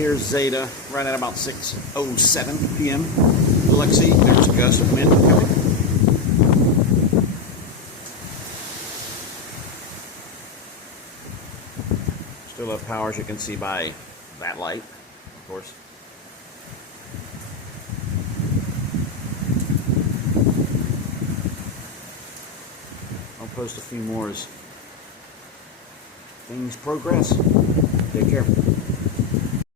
Here's Zeta, right at about 6:07 p.m. Let's see, there's a gust of wind coming. Still have power, as you can see by that light, of course. I'll post a few more as things progress. Take care.